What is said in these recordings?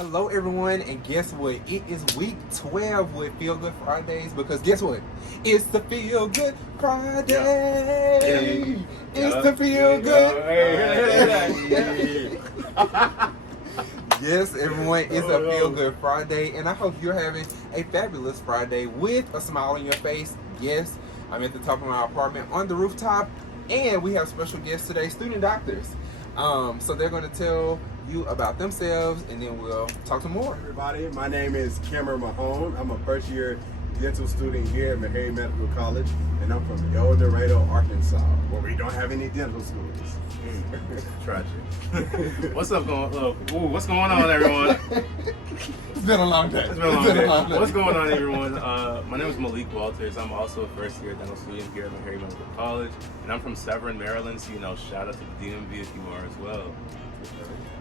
Hello everyone, and guess what? It is week 12 with Feel Good Fridays because guess what? It's the Feel Good Friday! It's the Feel Good Friday! Yes, everyone, it's a Feel Good Friday, and I hope you're having a fabulous Friday with a smile on your face. Yes, I'm at the top of my apartment on the rooftop, and we have special guests today, student doctors. So they're going to tell you about themselves, and then we'll talk some more. Everybody, my name is Mahone. I'm a first year dental student here at Meharry'S Medical College, and I'm from El Dorado, Arkansas, where we don't have any dental schools. Tragic. What's going on, everyone? It's been a long day. It's been a long day. What's going on, everyone? My name is Malik Walters. I'm also a first year dental student here at Meharry'S Medical College, and I'm from Severn, Maryland. So shout out to the DMV if you are as well.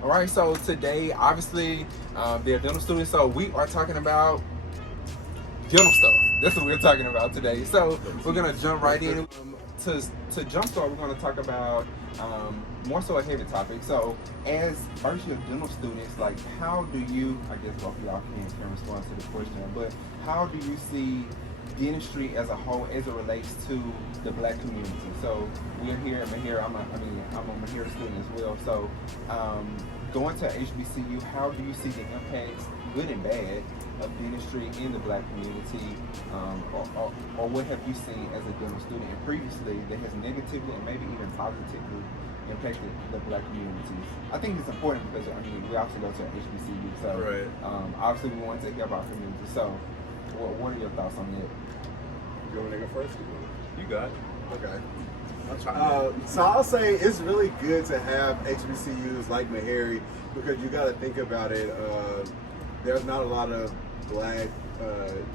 All right, so today, obviously, they're dental students, so we are talking about dental stuff. That's what we're talking about today. So we're gonna jump right in. To jumpstart, we're gonna talk about more so a heavy topic. So as first year dental students, like how do you, I guess both of y'all can respond to the question, but how do you see dentistry as a whole as it relates to the black community? So we're here at Meharry. I'm a Meharry student as well. So going to HBCU, how do you see the impacts, good and bad, of dentistry in the black community, or what have you seen as a dental student and previously that has negatively and maybe even positively impacted the black communities? I think it's important because we also go to HBCU, so right. Obviously we want to help our community. So what are your thoughts on that? You want to go first? You got it. Okay. So I'll say it's really good to have HBCUs like Meharry because you got to think about it. There's not a lot of black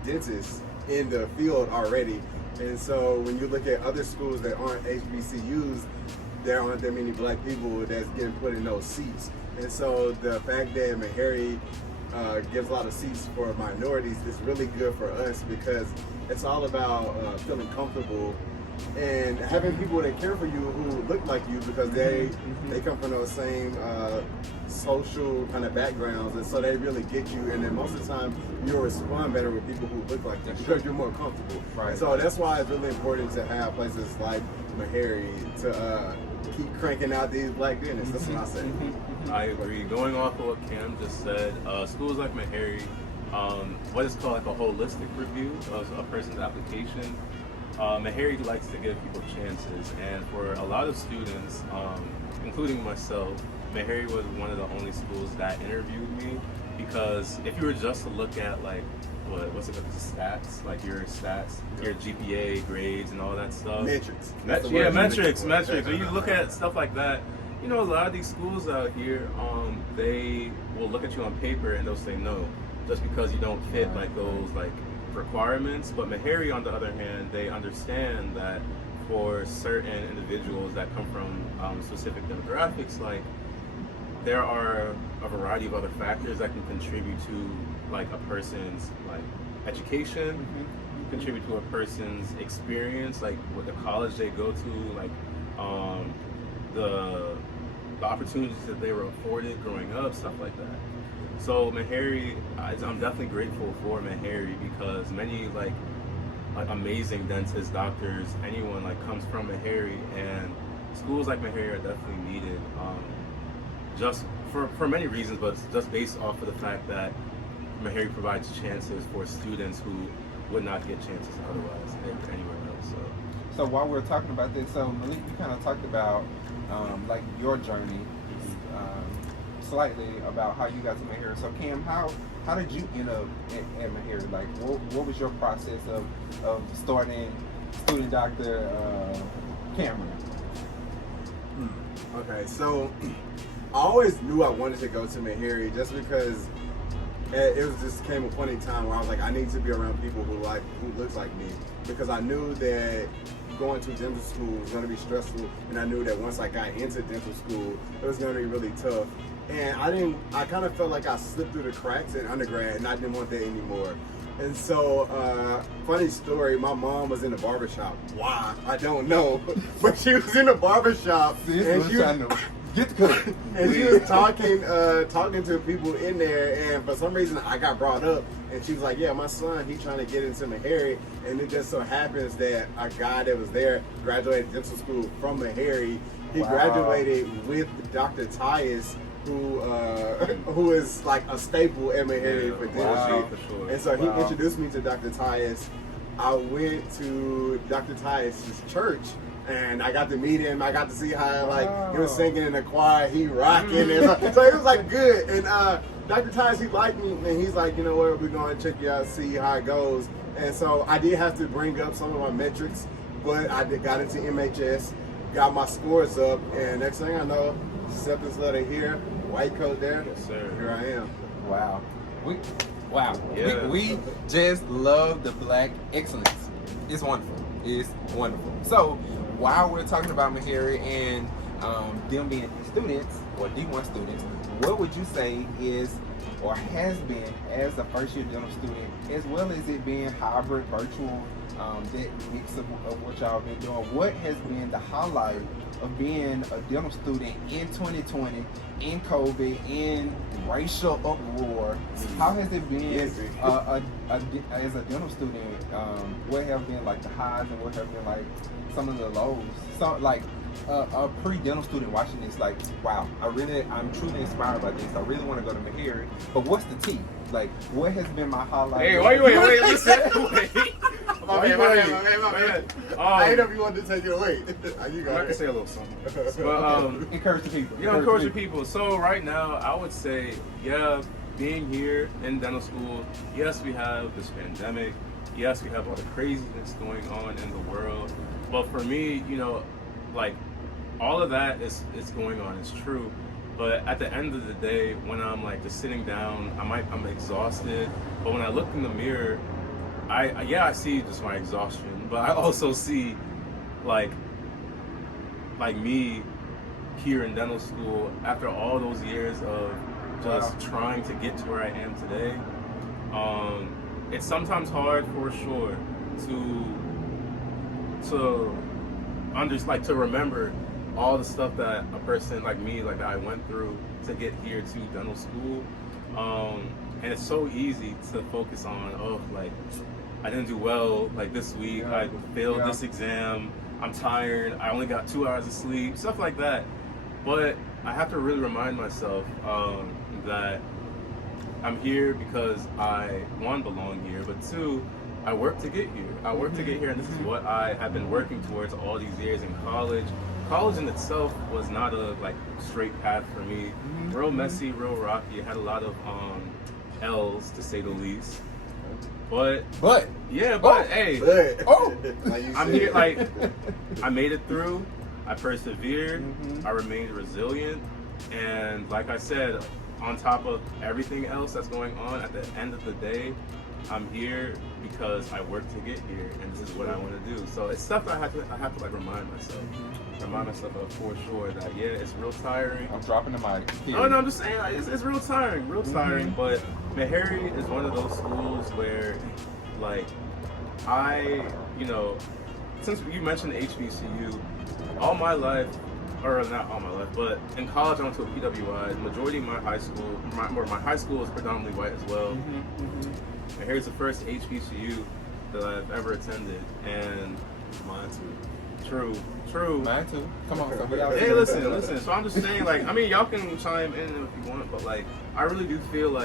dentists in the field already, and so when you look at other schools that aren't HBCUs, there aren't that many black people that's getting put in those seats. And so the fact that Meharry gives a lot of seats for minorities is really good for us because it's all about feeling comfortable and having people that care for you who look like you because they come from those same social kind of backgrounds, and so they really get you. And then most of the time you'll respond better with people who look like you because you're more comfortable. Right. And so that's why it's really important to have places like Meharry to keep cranking out these black dentists. That's what I say. I agree. Going off of what Cam just said, schools like Meharry, what is called like a holistic review of a person's application. Meharry likes to give people chances, and for a lot of students, including myself, Meharry was one of the only schools that interviewed me because if you were just to look at like what's it called, the stats, like your stats, your GPA, grades, and all that stuff. Metrics. Metrics. When you look at stuff like that, a lot of these schools out here, they will look at you on paper and they'll say no, just because you don't fit like those like requirements. But Meharry, on the other hand, they understand that for certain individuals that come from specific demographics, like there are a variety of other factors that can contribute to like a person's like education, contribute to a person's experience, like what the college they go to, like the opportunities that they were afforded growing up, stuff like that. So Meharry, I'm definitely grateful for Meharry because many like amazing dentists, doctors, anyone like comes from Meharry, and schools like Meharry are definitely needed. Just for many reasons, but just based off of the fact that Meharry provides chances for students who would not get chances otherwise anywhere else. So while we're talking about this, so Malik, you kind of talked about like your journey, slightly about how you got to Meharry. So Cam, how did you end up at Meharry? Like what was your process of starting student doctor Cameron? Okay, so I always knew I wanted to go to Meharry just because it was just came a point in time where I was like, I need to be around people who looks like me, because I knew that going to dental school was going to be stressful, and I knew that once I got into dental school, it was going to be really tough. And I kind of felt like I slipped through the cracks in undergrad, and I didn't want that anymore. And so, funny story, my mom was in the barbershop. Why? I don't know. But she was in the barbershop. See, and Get the cook. And she was talking to people in there, and for some reason I got brought up, and she was like, "Yeah, my son, he's trying to get into Meharry," and it just so happens that a guy that was there graduated dental school from Meharry. He graduated with Dr. Tyus, who is like a staple at Meharry for dentistry. For sure. And so he introduced me to Dr. Tyus. I went to Dr. Tyus' church. And I got to meet him. I got to see how he was singing in the choir. He rocking, and so it was like good. And Dr. Tyus, he liked me, and he's like, you know what, we're going to check you out, see how it goes. And so I did have to bring up some of my metrics, but I got into MHS, got my scores up, and next thing I know, acceptance letter here, white coat there. Yes, sir. Here I am. Wow. Yeah. We just love the Black excellence. It's wonderful. It's wonderful. So, while we're talking about Meharry and them being students or D1 students, what would you say is or has been as a first year dental student, as well as it being hybrid, virtual, that mix of what y'all been doing? What has been the highlight of being a dental student in 2020, in COVID, in racial uproar? How has it been as a dental student? What have been like the highs and what have been like some of the lows? So like a pre-dental student watching this, like, wow, I'm truly inspired by this. I really want to go to Meharry, but what's the T? Like, what has been my highlight? Hey, wait, listen. Wait. My man. I didn't know if you wanted to take it away. You got I can say a little something. But, encourage the people. Encourage the people. So right now, I would say, being here in dental school, yes, we have this pandemic. Yes, we have all the craziness going on in the world. But for me, like, all of that is going on. It's true. But at the end of the day, when I'm like just sitting down, I'm exhausted. But when I look in the mirror, I see just my exhaustion, but I also see like me here in dental school after all those years of just trying to get to where I am today. It's sometimes hard for sure to remember all the stuff that a person like me, like I went through to get here to dental school. And it's so easy to focus on, I didn't do well like this week, I failed this exam, I'm tired, I only got 2 hours of sleep, stuff like that. But I have to really remind myself that I'm here because I, one, belong here, but two, I work to get here. I work to get here, and this is what I have been working towards all these years in college. College in itself was not a straight path for me. Real messy, real rocky. It had a lot of L's, to say the least. But hey, I'm here. Like, I made it through. I persevered. I remained resilient, and like I said, on top of everything else that's going on, at the end of the day, I'm here because I work to get here, and this is what I want to do. So it's stuff that I have to remind myself of for sure. That it's real tiring. I'm dropping the mic. No, I'm just saying it's real tiring, But Meharry is one of those schools where, since you mentioned HBCU, all my life, or not all my life, but in college I went to a PWI. The majority of my high school is predominantly white as well. And here's the first HBCU that I've ever attended, and mine too. True. Mine too. Come on, hey, listen. So I'm just saying, y'all can chime in if you want, but I really do feel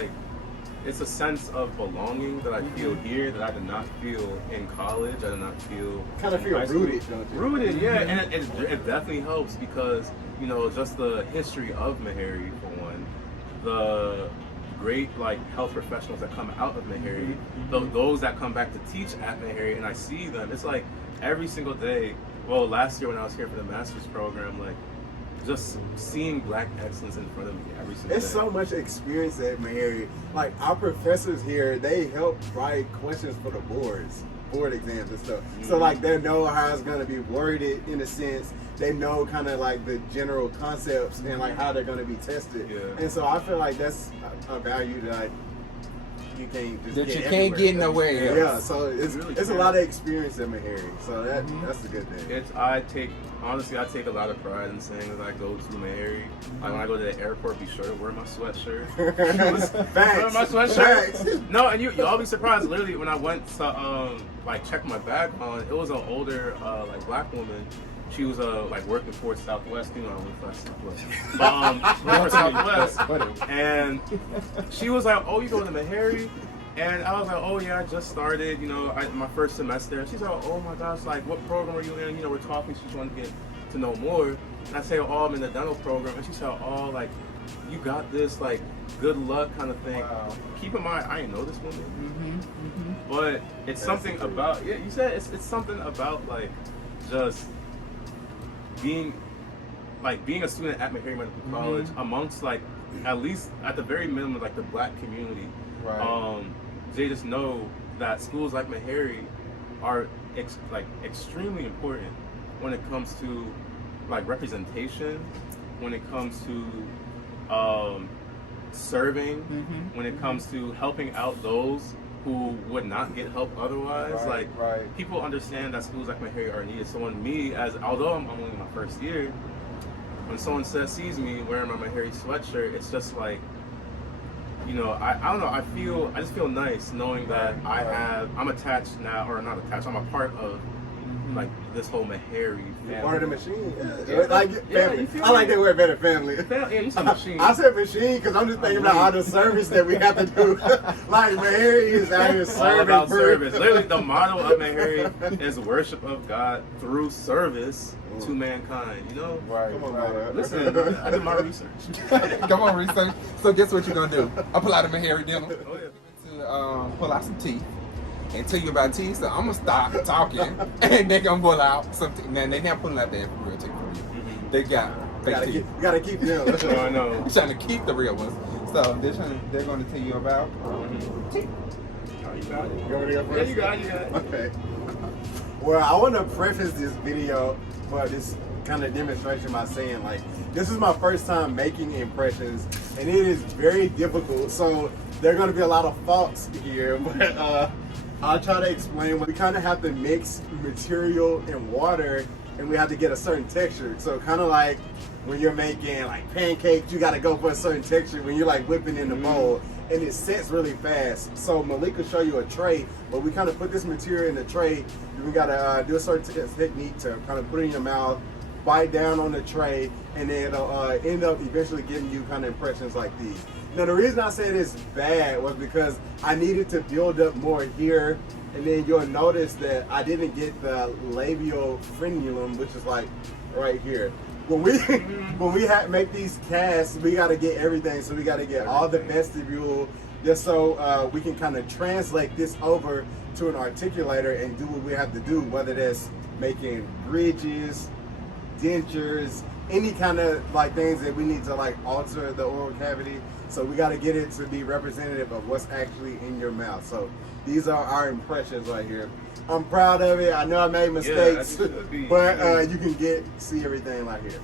it's a sense of belonging that I feel here that I did not feel in college. I did not feel rooted, don't you? Rooted, yeah, and it definitely helps because just the history of Meharry for one, the great health professionals that come out of Meharry, those that come back to teach at Meharry, and I see them. It's every single day. Well, last year when I was here for the master's program, just seeing Black excellence in front of me every single day. It's so much experience at Meharry. Our professors here, they help write questions for the board exams and stuff. So they know how it's going to be worded in a sense. They know kind of the general concepts and how they're going to be tested. And so I feel that's a value that you can't just That get you can't get nowhere else. Yeah, so it's really it's a can't. lot of experience in Meharry, so that's a good thing. I take a lot of pride in saying that I go to Meharry. Like when I go to the airport, be sure to wear my sweatshirt. Facts. My sweatshirt. Facts. No, and you'll be surprised. Literally, when I went to like check my bag on, it was an older like black woman. She was like working for Southwest. You know, I went for Southwest. Working for Southwest, and she was like, "Oh, you go to Meharry?" And I was like, "Oh yeah, I just started. You know, my first semester." And she's like, "Oh my gosh, like what program are you in?" You know, we're talking. She's trying to get to know more. And I say, "Oh, I'm in the dental program." And she said, "Oh, like you got this, like good luck kind of thing." Wow. Keep in mind, I didn't know this woman, but it's That's something true. about you said it's something about like just being a student at Meharry Medical College amongst like at least at the very minimum like the black community. Right. They just know that schools like Meharry are extremely important when it comes to like representation, when it comes to serving, when it comes to helping out those who would not get help otherwise. Right. People understand that schools like Meharry are needed. So when although I'm only in my first year, when someone sees me wearing my Meharry sweatshirt, it's just like, you know, I don't know. I just feel nice knowing that I'm attached now, or not attached. I'm a part of like this whole Meharry family. Part of the machine. Yeah. Like family. you feel I like me? that word better, family. Yeah, you said machine. I said machine because I'm just thinking about all the service that we have to do. Like Meharry is out here All serving. about food. service. Literally, the motto of Meharry is worship of God through service to mankind. You know. Right. Come on, right. man. Listen, I did my research. Come on, research. So guess what you're gonna do? I pull out a Meharry dental Oh yeah. to pull out some teeth and tell you about teeth. So I'm gonna stop talking and they're gonna pull out some teeth. Now they're not pulling out the real teeth for you. They got fake teeth. You gotta keep them. No, I know. They're trying to keep the real ones. So they're gonna tell you about teeth. Oh, you got it. You want me to go Yeah, first? you got it. Okay. Well, I want to preface this video for this kind of demonstration by saying, like, this is my first time making impressions, and it is very difficult. So there are going to be a lot of faults here, but I'll try to explain. We kind of have to mix material and water, and we have to get a certain texture. So kind of like when you're making like pancakes, you got to go for a certain texture when you're like whipping in the bowl. And it sets really fast. So Malik will show you a tray, but we kind of put this material in the tray. We gotta do a certain technique to kind of put it in your mouth, bite down on the tray, and then it'll end up eventually giving you kind of impressions like these. Now the reason I said it's bad was because I needed to build up more here, and then you'll notice that I didn't get the labial frenulum, which is like right here. When we make these casts, we got to get everything. So we got to get all the vestibule, just so we can kind of translate this over to an articulator and do what we have to do, whether that's making bridges, dentures, any kind of like things that we need to like alter the oral cavity. So we got to get it to be representative of what's actually in your mouth. So these are our impressions right here. I'm proud of it. I know I made mistakes, but you can see everything right here.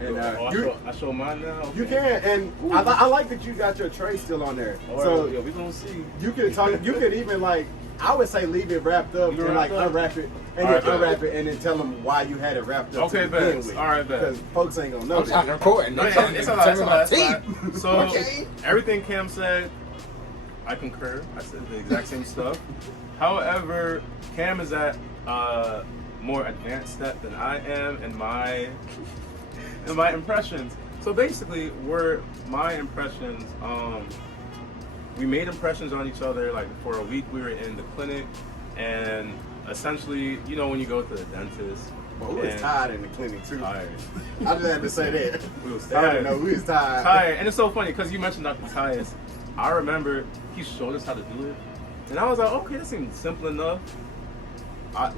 And I show mine now. Okay. you can, and I like that you got your tray still on there. All right, So yeah, we gonna see. you could talk. You could even like, I would say leave it wrapped up You and like wrap up? unwrap it, and All then right, unwrap it, and then tell them why you had it wrapped up. Okay, to begin bet. with. All right, bet. Because folks ain't gonna know I'm trying to that. record and No, they're yeah, trying it's to all right, tell it's me all right, my it's all teeth. right. So Okay. everything Cam said, I concur. I said the exact same stuff. However, Cam is at more advanced step than I am in my impressions. So basically, my impressions. We made impressions on each other. Like for a week, we were in the clinic, and essentially, you know, when you go to the dentist. But we was tired in the clinic too. Tired. I just had to say that. We was I already tired. know we was tired. Tired. And it's so funny because you mentioned Dr. Tyus. I remember he showed us how to do it, and I was like, okay, this seems simple enough. I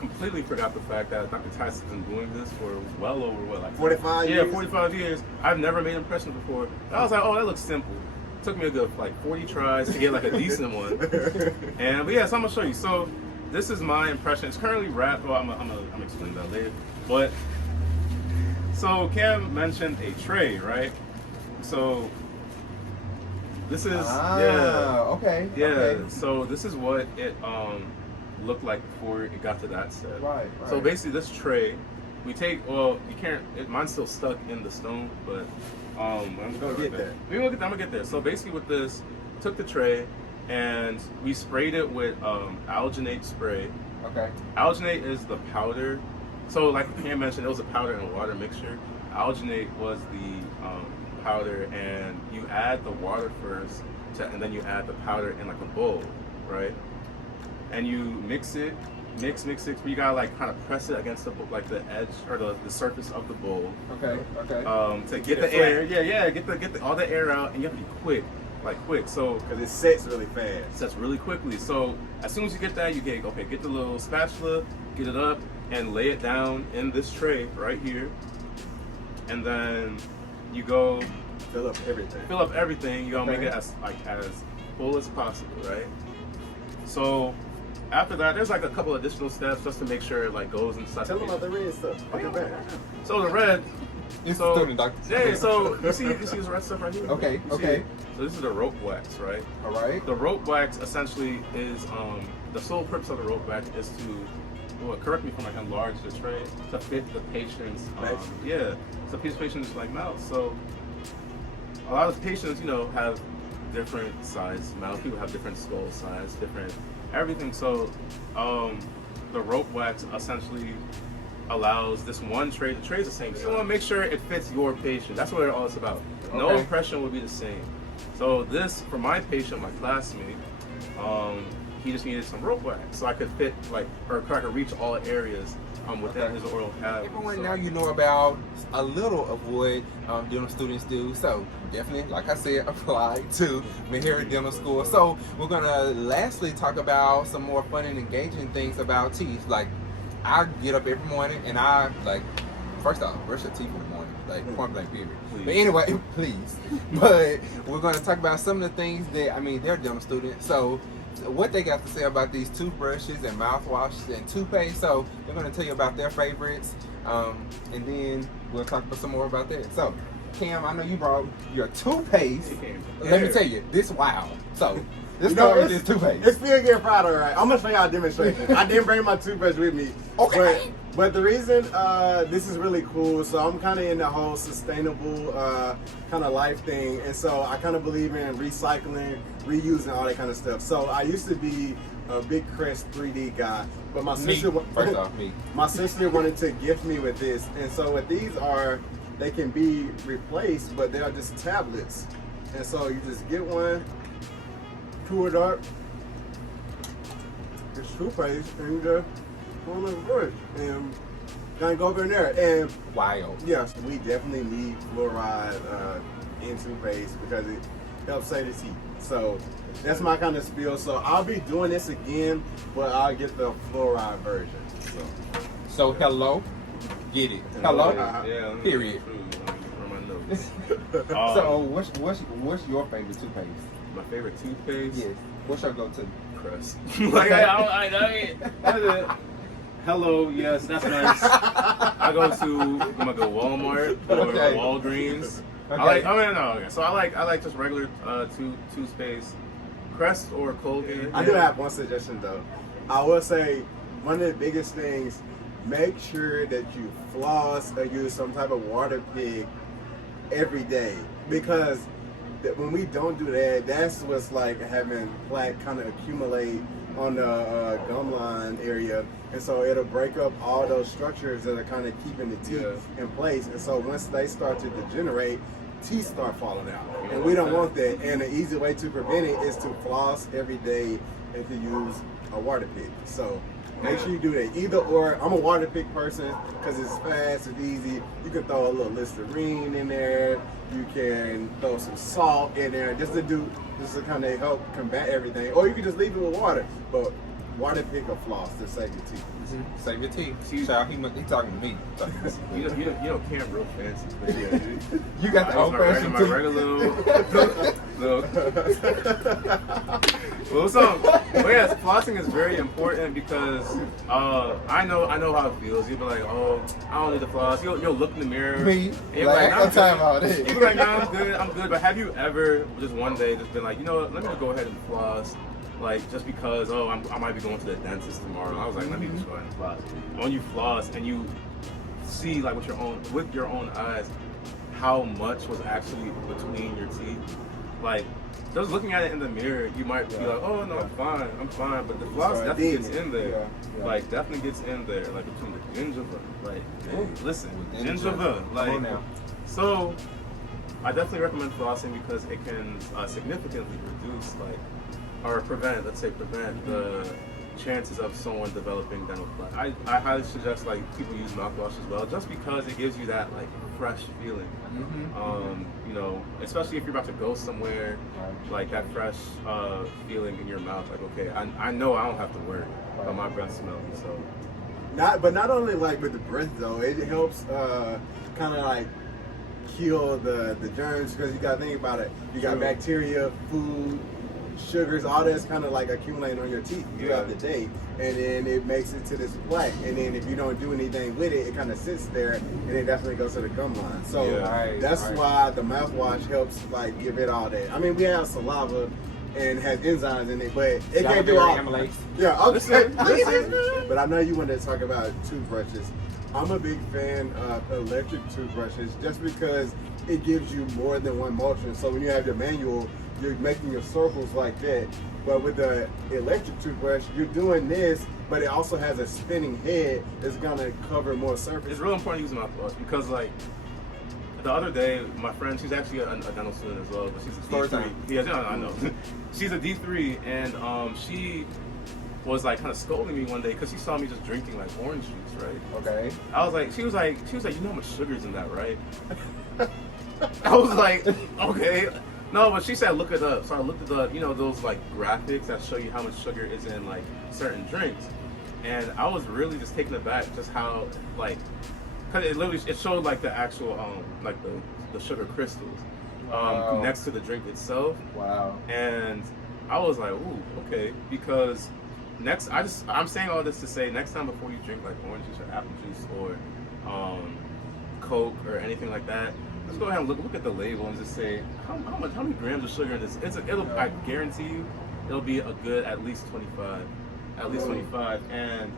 completely forgot the fact that Dr. Tyus has been doing this for well over like 45 years? Yeah, 45 years. I've never made impressions before. I was like, oh, that looks simple. It took me a good like 40 tries to get like a decent one. But yeah, so I'm gonna show you. So this is my impression. It's currently wrapped. Well, I'm gonna explain that later. But so Cam mentioned a tray, right? So this is Okay. yeah. Okay. So this is what it looked like before it got to that set. Right. So basically, this tray, we take. Well, you can't. Mine's still stuck in the stone, but I'm gonna get there. I'm gonna get there. So basically, with this, took the tray, and we sprayed it with alginate spray. Okay. Alginate is the powder. So like Pam mentioned, it was a powder and a water mixture. Alginate was the powder, and you add the water first, and then you add the powder in like a bowl, right? And you mix it, mix it. But you gotta like kind of press it against the like the edge or the surface of the bowl. Okay. Okay. To get the air, get the all the air out, and you have to be quick. So because it sets really fast. it sets really quickly. So as soon as you get that, you get the little spatula, get it up, and lay it down in this tray right here, and then you go Fill up everything. You gotta make it as full as possible, right? So after that, there's like a couple additional steps just to make sure it like goes inside. Tell them about the red stuff. So the red. It's So student doctor. yeah, so you see this red stuff right here. Okay. You see Okay. it? So this is the rope wax, right? All right. The rope wax essentially is the sole purpose of the rope wax is to, well, correct me if I'm like enlarge the tray to fit the patient's so patient's like mouth. So a lot of patients, have different size mouth. People have different skull size, different everything. So the rope wax essentially allows this one tray. The tray is the same. So you want to make sure it fits your patient. That's what all it's about. No Okay. impression will be the same. So this, for my patient, my classmate, he just needed some rope wax, so I could fit I could reach all areas within his oral cavity. Everyone, So- now you know about a little of what dental students do. So definitely, like I said, apply to Meharry's Dental School. So we're gonna lastly talk about some more fun and engaging things about teeth. Like I get up every morning and I first off brush your teeth in the morning, point blank period. Please. But anyway, please. But we're gonna talk about some of the things that they're dental students. So what they got to say about these toothbrushes and mouthwashes and toothpaste. So they're going to tell you about their favorites, and then we'll talk about some more about that. So Cam, I know you brought your toothpaste. Let me tell you, this wow. So let's start with this toothpaste. It's still getting fried, all right. I'm gonna show y'all a demonstration. I didn't bring my toothbrush with me. Okay. But the reason this is really cool, so I'm kind of in the whole sustainable kind of life thing, and so I kind of believe in recycling, reusing, all that kind of stuff. So I used to be a big Crest 3D guy, but my sister, First off, me. my sister wanted to gift me with this, and so what these are, they can be replaced, but they are just tablets, and so you just get one, pour it up, it's toothpaste, and you just on the brush and kind of go over in there. And Wild. yes, we definitely need fluoride in toothpaste because it helps save the teeth. So that's my kind of spiel. So I'll be doing this again, but I'll get the fluoride version. So hello, get it. Hello. Yeah. Period. Run my nose. So what's your favorite toothpaste? My favorite toothpaste. Yes. What's your go-to? Crest. Hello, yes, that's nice. I'm gonna go Walmart or Okay. Walgreens. Okay. So I like just regular toothpaste, Crest or Colgate. I do have one suggestion though. I will say one of the biggest things, make sure that you floss or use some type of water pick every day, because when we don't do that, that's what's like having plaque kind of accumulate on the gum line area, and so it'll break up all those structures that are kind of keeping the teeth in place, and so once they start to degenerate, teeth start falling out, and we don't want that. And the easy way to prevent it is to floss every day and to use a water pick. So make sure you do that. Either or. I'm a water pick person because it's fast, it's easy. You can throw a little Listerine in there. You can throw some salt in there just to kind of help combat everything. Or you can just leave it with water. But water pick or floss to save your teeth. Save your teeth. Child, he talking to me. You know, Cam real fancy. But yeah, You got the old-fashioned my teeth. regular little. Well, so yes, flossing is very important because I know how it feels. You'll be like, oh, I don't need to floss. You'll look in the mirror. Me? And you're Like, "Nah, I'm time good." out there. You'll be like, nah, I'm good. But have you ever just one day just been like, you know what, let me just go ahead and floss. Like, just because, I might be going to the dentist tomorrow. And I was like, let me just go ahead and floss. And when you floss and you see, like, with your own eyes, how much was actually between your teeth, like, just looking at it in the mirror, you might be like, oh, no, I'm fine. But the floss definitely gets in there. Yeah. Like, definitely gets in there, like, between the gingiva. Like, Ooh. listen, Gingiva. gingiva. Like, Come on now. so, I definitely recommend flossing because it can significantly reduce, like, or prevent the chances of someone developing dental plaque. I highly suggest like people use mouthwash as well, just because it gives you that like fresh feeling. You know, especially if you're about to go somewhere, like that fresh feeling in your mouth. Like, okay, I know I don't have to worry about my breath smelling. So, not only like with the breath though, it helps kind of like kill the germs, because you gotta think about it. You got bacteria, food, sugars, all that's kind of like accumulating on your teeth throughout the day, and then it makes it to this plaque, and then if you don't do anything with it, it kind of sits there, and it definitely goes to the gum line. So that's why the mouthwash helps like give it all that. I mean, we have saliva and has enzymes in it, but it can't do all. Yeah, listen. But I know you want to talk about toothbrushes. I'm a big fan of electric toothbrushes just because it gives you more than one motion. So when you have your manual, you're making your circles like that. But with the electric toothbrush, you're doing this, but it also has a spinning head that's gonna cover more surface. it's real important to use mouthwash because, like, the other day, my friend, she's actually a dental student as well, but she's a D3. Yeah, I know. She's a D3, and she was like kind of scolding me one day because she saw me just drinking like orange juice, right? Okay. She was like, you know how much sugar's in that, right? I was like, okay. No, but she said look it up. So I looked it up, you know, those like graphics that show you how much sugar is in like certain drinks. And I was really just taken aback just how like, cause it showed like the actual like the sugar crystals next to the drink itself. Wow. And I was like, ooh, okay, because I'm saying all this to say next time before you drink like orange juice or apple juice or Coke or anything like that, let's go ahead and look at the label and just say how many grams of sugar in this. I guarantee you it'll be a good at least 25. And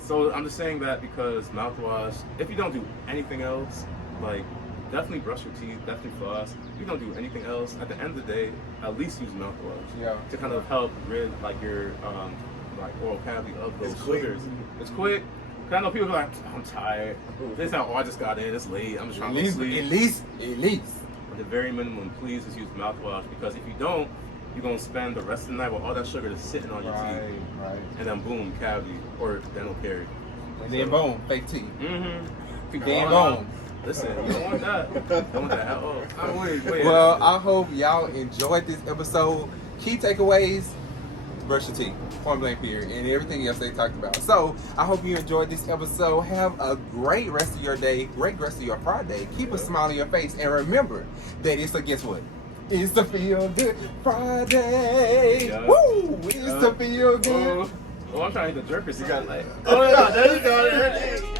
so I'm just saying that because mouthwash, if you don't do anything else, like, definitely brush your teeth, definitely floss. If you don't do anything else, at the end of the day, at least use mouthwash to kind of help rid like your like oral cavity of those sugars. It's quick. Cause I know people are like, I'm tired. This time, I just got in. It's late. I'm just trying to sleep. At least. At the very minimum, please just use mouthwash, because if you don't, you're gonna spend the rest of the night with all that sugar just sitting on your teeth. Right. And then boom, cavity or dental caries. And then boom, fake teeth. Then boom. Listen, you don't want that. You don't want that at all. Well, I hope y'all enjoyed this episode. Key takeaways: brush your teeth, point blank period, and everything else they talked about. So I hope you enjoyed this episode. Have a great rest of your day, great rest of your Friday. Keep a smile on your face, and remember that it's a guess what? It's a feel good Friday. Yeah. Woo! It's a feel good. Oh, I'm trying to hit the jerkers. You got like, oh yeah, there you go.